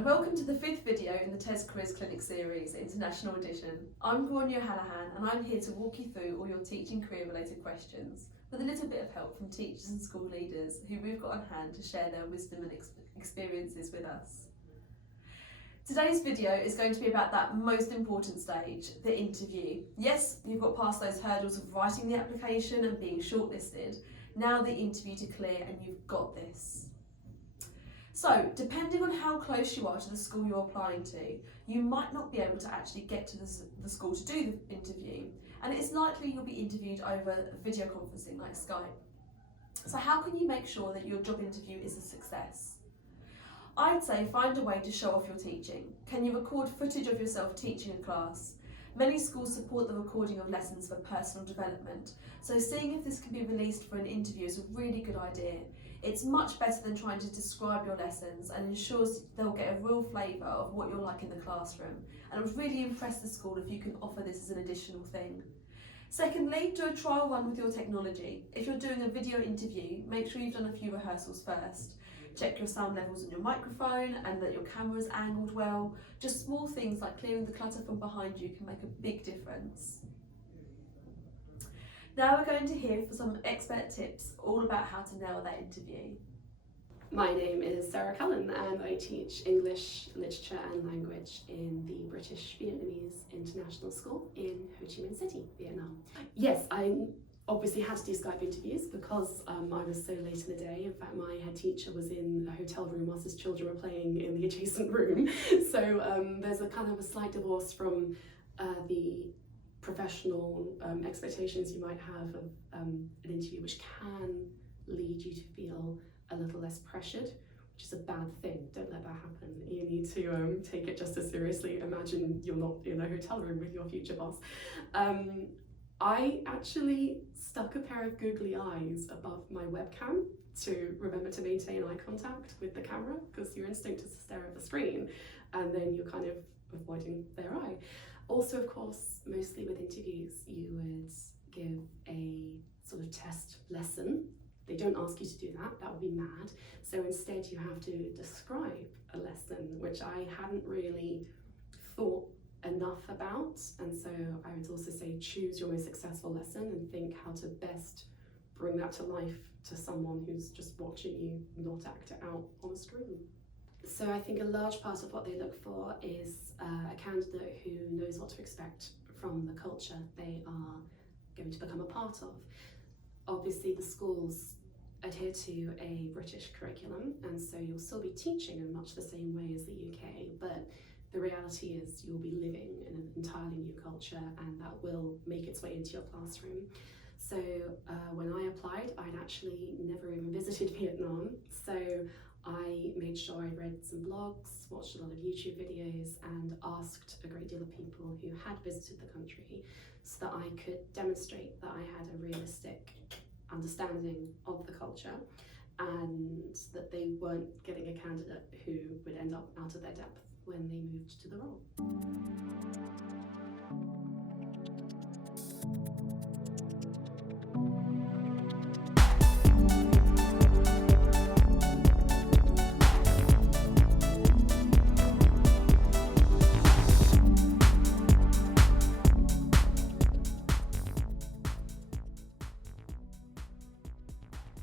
and welcome to the 5th video in the TES Careers Clinic series, International Edition. I'm Gráinne Hallahan and I'm here to walk you through all your teaching career related questions with a little bit of help from teachers and school leaders who we've got on hand to share their wisdom and experiences with us. Today's video is going to be about that most important stage, the interview. Yes, you've got past those hurdles of writing the application and being shortlisted. Now the interview to clear and you've got this. So, depending on how close you are to the school you're applying to, you might not be able to actually get to the school to do the interview, and it's likely you'll be interviewed over video conferencing like Skype. So how can you make sure that your job interview is a success? I'd say find a way to show off your teaching. Can you record footage of yourself teaching a class? Many schools support the recording of lessons for personal development, so seeing if this can be released for an interview is a really good idea. It's much better than trying to describe your lessons and ensures they'll get a real flavour of what you're like in the classroom. And it would really impress the school if you can offer this as an additional thing. Secondly, do a trial run with your technology. If you're doing a video interview, make sure you've done a few rehearsals first. Check your sound levels on your microphone and that your camera's angled well. Just small things like clearing the clutter from behind you can make a big difference. Now we're going to hear for some expert tips all about how to nail that interview. My name is Sarah Cullen and I teach English, Literature and Language in the British Vietnamese International School in Ho Chi Minh City, Vietnam. Yes, I obviously had to do Skype interviews because I was so late in the day. In fact, my head teacher was in a hotel room whilst his children were playing in the adjacent room. So there's a kind of a slight divorce from the professional expectations you might have of an interview, which can lead you to feel a little less pressured, which is a bad thing. Don't let that happen. You need to take it just as seriously. Imagine you're not in a hotel room with your future boss. I actually stuck a pair of googly eyes above my webcam to remember to maintain eye contact with the camera, because your instinct is to stare at the screen and then you're kind of avoiding their eye. Also, of course, mostly with interviews, you would give a sort of test lesson. They don't ask you to do that, that would be mad. So instead you have to describe a lesson, which I hadn't really thought enough about. And so I would also say choose your most successful lesson and think how to best bring that to life to someone who's just watching you not act it out on a screen. So I think a large part of what they look for is a candidate who knows what to expect from the culture they are going to become a part of. Obviously the schools adhere to a British curriculum, and so you'll still be teaching in much the same way as the UK, but the reality is you'll be living in an entirely new culture and that will make its way into your classroom. So when I applied, I'd actually never even visited Vietnam, so I made sure I read some blogs, watched a lot of YouTube videos and asked a great deal of people who had visited the country so that I could demonstrate that I had a realistic understanding of the culture and that they weren't getting a candidate who would end up out of their depth when they moved to the role.